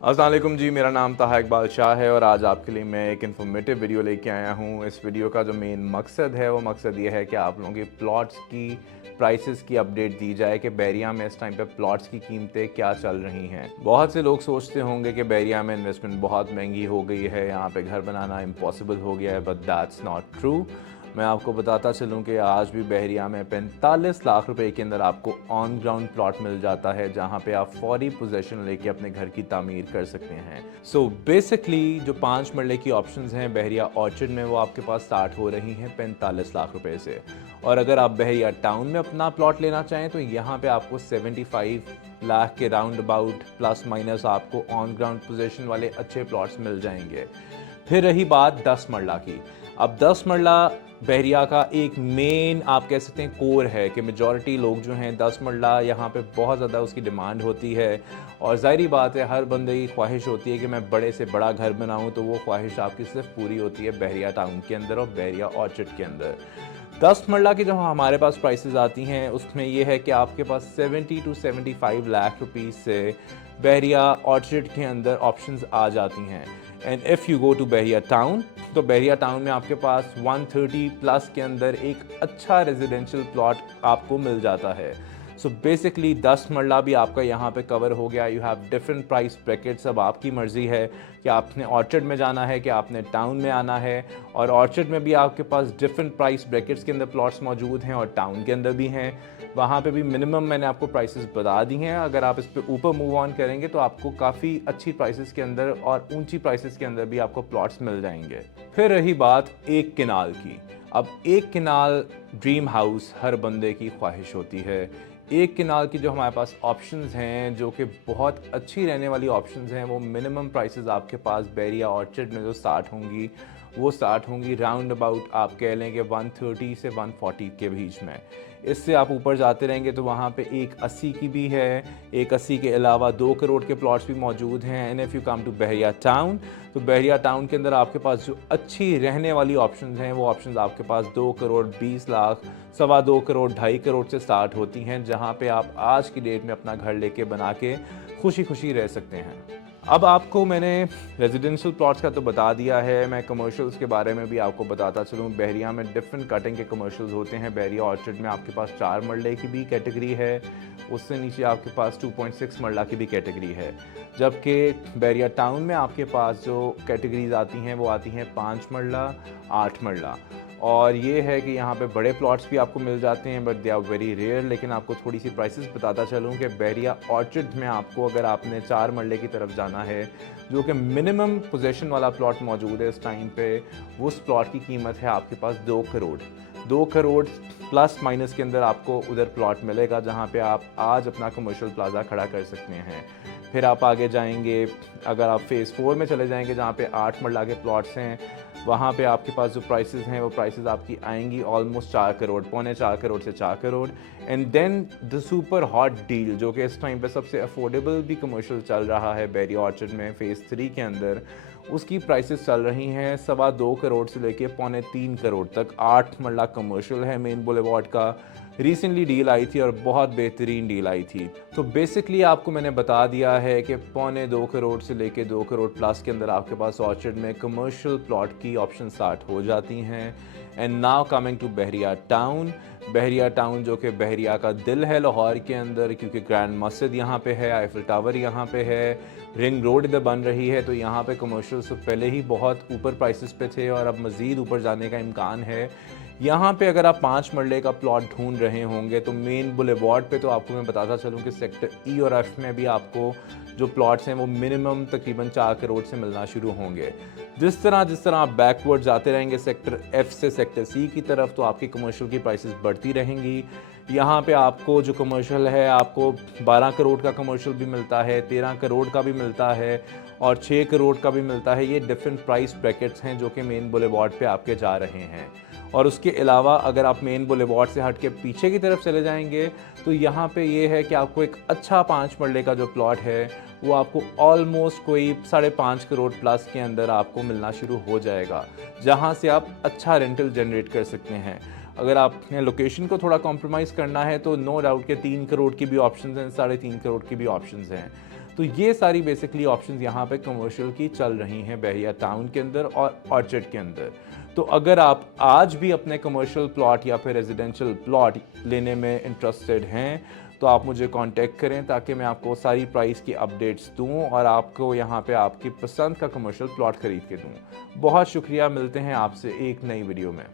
अस्सलाम वालेकुम जी, मेरा नाम ताहा इकबाल शाह है और आज आपके लिए मैं एक इन्फॉर्मेटिव वीडियो लेके आया हूँ। इस वीडियो का जो मेन मकसद है वो मकसद ये है कि आप लोगों की प्लॉट्स की प्राइसेस की अपडेट दी जाए कि बैरिया में इस टाइम पे प्लॉट्स की कीमतें क्या चल रही हैं। बहुत से लोग सोचते होंगे कि बैरिया में इन्वेस्टमेंट बहुत महंगी हो गई है, यहाँ पे घर बनाना इम्पॉसिबल हो गया है, बट दैट्स नॉट ट्रू। मैं आपको बताता चलूँ कि आज भी बहरिया में 45 लाख रुपए के अंदर आपको ऑन ग्राउंड प्लॉट मिल जाता है, जहाँ पे आप फौरी पोजेशन लेके अपने घर की तामीर कर सकते हैं। सो बेसिकली जो 5 मरले की ऑप्शंस हैं बहरिया ऑर्चर्ड में, वो आपके पास स्टार्ट हो रही हैं 45 लाख रुपए से। और अगर आप बहरिया टाउन में अपना प्लॉट लेना चाहें तो यहाँ पे आपको 75 लाख के राउंड अबाउट प्लस माइनस आपको ऑन ग्राउंड पोजीशन वाले अच्छे प्लॉट्स मिल जाएंगे। फिर रही बात 10 मरला की। अब 10 मरला बहरिया का एक मेन आप कह सकते हैं कोर है कि मेजॉरिटी लोग जो हैं 10 मरला यहाँ पे बहुत ज़्यादा उसकी डिमांड होती है। और ज़ाहिरी बात है, हर बंदे की ख्वाहिश होती है कि मैं बड़े से बड़ा घर बनाऊँ, तो वो ख्वाहिश आपकी सिर्फ पूरी होती है बहरिया टाउन के अंदर और बहरिया ऑर्चर्ड के अंदर। 10 मरला की जो हमारे पास प्राइसेस आती हैं उसमें ये है कि आपके पास 70 टू 75 लाख रुपीस से बहरिया ऑर्चर्ड के अंदर ऑप्शंस आ जाती हैं। And if you go to Bahria Town, तो बहरिया टाउन में आपके पास 130 प्लस के अंदर एक अच्छा रेजिडेंशियल प्लॉट आपको मिल जाता है। सो बेसिकली 10 मरला भी आपका यहाँ पे कवर हो गया। You have different price brackets. अब आपकी मर्ज़ी है कि आपने ऑर्चर्ड में जाना है कि आपने टाउन में आना है। और ऑर्चर्ड में भी आपके पास डिफरेंट प्राइस ब्रैकेट्स के अंदर प्लॉट्स मौजूद हैं और टाउन के अंदर भी हैं। वहाँ पे भी मिनिमम मैंने आपको प्राइसेस बता दी हैं। अगर आप इस पे ऊपर मूव ऑन करेंगे तो आपको काफ़ी अच्छी प्राइसेस के अंदर और ऊंची प्राइसेस के अंदर भी आपको प्लॉट्स मिल जाएंगे। फिर रही बात एक किनाल की। अब एक किनाल ड्रीम हाउस हर बंदे की ख्वाहिश होती है। एक किनाल की जो हमारे पास ऑप्शंस हैं जो कि बहुत अच्छी रहने वाली ऑप्शंस हैं, वो मिनिमम प्राइसेस आपके पास बैरिया ऑर्चर्ड में जो स्टार्ट होंगी वो स्टार्ट होंगी राउंड अबाउट आप कह लें कि 130 से 140 के बीच में। इससे आप ऊपर जाते रहेंगे तो वहाँ पे एक 80 की भी है। एक 80 के अलावा 2 करोड़ के प्लॉट्स भी मौजूद हैं। And if you come to Bahria Town, तो बहरिया टाउन के अंदर आपके पास जो अच्छी रहने वाली ऑप्शंस हैं वो ऑप्शंस आपके पास 2 करोड़ 20 लाख, 2.25 करोड़, 2.5 करोड़ से स्टार्ट होती हैं, जहाँ पे आप आज की डेट में अपना घर लेके बना के खुशी खुशी रह सकते हैं। अब आपको मैंने रेजिडेंशियल प्लॉट्स का तो बता दिया है, मैं कमर्शियल्स के बारे में भी आपको बताता चलूँ। बहरिया में डिफरेंट कटिंग के कमर्शियल्स होते हैं। बहरिया ऑर्चर्ड में आपके पास 4 मरले की भी कैटेगरी है, उससे नीचे आपके पास 2.6 मरला की भी कैटेगरी है। जबकि बहरिया टाउन में आपके पास जो कैटेगरीज आती हैं वो आती हैं 5 मरला, 8 मरला। और ये है कि यहाँ पे बड़े प्लॉट्स भी आपको मिल जाते हैं, but they are very rare. लेकिन आपको थोड़ी सी प्राइसेस बताता चलूँ कि बहरिया ऑर्चर्ड में आपको अगर आपने 4 मरले की तरफ जाना है, जो कि मिनिमम पोजीशन वाला प्लॉट मौजूद है इस टाइम पे, उस प्लॉट की कीमत है आपके पास 2 करोड़। 2 करोड़ प्लस माइनस के अंदर आपको उधर प्लॉट मिलेगा, जहाँ पे आप आज अपना कमर्शियल प्लाजा खड़ा कर सकते हैं। फिर आप आगे जाएंगे, अगर आप फेज़ 4 में चले जाएंगे जहाँ पे 8 मरला के प्लॉट्स हैं, वहाँ पे आपके पास जो प्राइसेस हैं वो प्राइसेस आपकी आएंगी ऑलमोस्ट 4 करोड़, पौने 4 करोड़ से 4 crore. And then the super hot deal, जो कि इस टाइम पे सबसे अफोर्डेबल भी कमर्शियल चल रहा है बहरिया ऑर्चर्ड में फेज़ 3 के अंदर, उसकी प्राइसेस चल रही हैं 2.25 करोड़ से लेके पौने 3 करोड़ तक। 8 मरला कमर्शियल है मेन बुलेवार्ड का। रिसेंटली डील आई थी और बहुत बेहतरीन डील आई थी। तो बेसिकली आपको मैंने बता दिया है कि पौने 2 करोड़ से लेके 2 करोड़ प्लस के अंदर आपके पास ऑर्चर्ड में कमर्शियल प्लॉट की ऑप्शन स्टार्ट हो जाती हैं। And now coming to Bahria Town. Bahria Town जो कि बहरिया का दिल है लाहौर के अंदर, क्योंकि ग्रैंड मस्जिद यहाँ पे है, आईफिल टावर यहाँ पे है, रिंग रोड इधर बन रही है, तो यहाँ पे कमर्शियल से पहले ही बहुत ऊपर प्राइसेस पे थे और अब मज़ीद ऊपर जाने का इम्कान है। यहाँ पे अगर आप 5 मरले का प्लॉट ढूंढ रहे होंगे तो मेन बुलेवार्ड पे तो आपको मैं बताता चलूँ कि सेक्टर ई और एफ में भी आपको जो प्लॉट्स हैं वो मिनिमम तकरीबन 4 करोड़ से मिलना शुरू होंगे। जिस तरह आप बैकवर्ड जाते रहेंगे सेक्टर एफ से सेक्टर सी की तरफ, तो आपकी कमर्शियल की प्राइसेस बढ़ती रहेंगी। यहाँ पे आपको जो कमर्शियल है आपको 12 करोड़ का कमर्शियल भी मिलता है, 13 करोड़ का भी मिलता है और 6 करोड़ का भी मिलता है। ये डिफरेंट प्राइस ब्रैकेट्स हैं जो कि मेन बुलेवार्ड पे आपके जा रहे हैं। और उसके अलावा अगर आप मेन बुलेवार्ड से हट के पीछे की तरफ चले जाएंगे तो यहाँ पे ये है कि आपको एक अच्छा 5 मरले का जो प्लॉट है वो आपको ऑलमोस्ट कोई 5.5 करोड़ प्लस के अंदर आपको मिलना शुरू हो जाएगा, जहाँ से आप अच्छा रेंटल जनरेट कर सकते हैं। अगर आपने लोकेशन को थोड़ा कॉम्प्रोमाइज़ करना है तो नो डाउट के 3 करोड़ की भी ऑप्शंस हैं, 3.5 करोड़ की भी ऑप्शंस हैं। तो ये सारी बेसिकली ऑप्शंस यहाँ पे कमर्शियल की चल रही हैं बहरिया टाउन के अंदर और ऑर्चर्ड के अंदर। तो अगर आप आज भी अपने कमर्शियल प्लॉट या फिर रेजिडेंशियल प्लॉट लेने में इंटरेस्टेड हैं तो आप मुझे कांटेक्ट करें ताकि मैं आपको सारी प्राइस की अपडेट्स दूं और आपको यहाँ पे आपकी पसंद का कमर्शियल प्लॉट खरीद के दूं। बहुत शुक्रिया, मिलते हैं आपसे एक नई वीडियो में।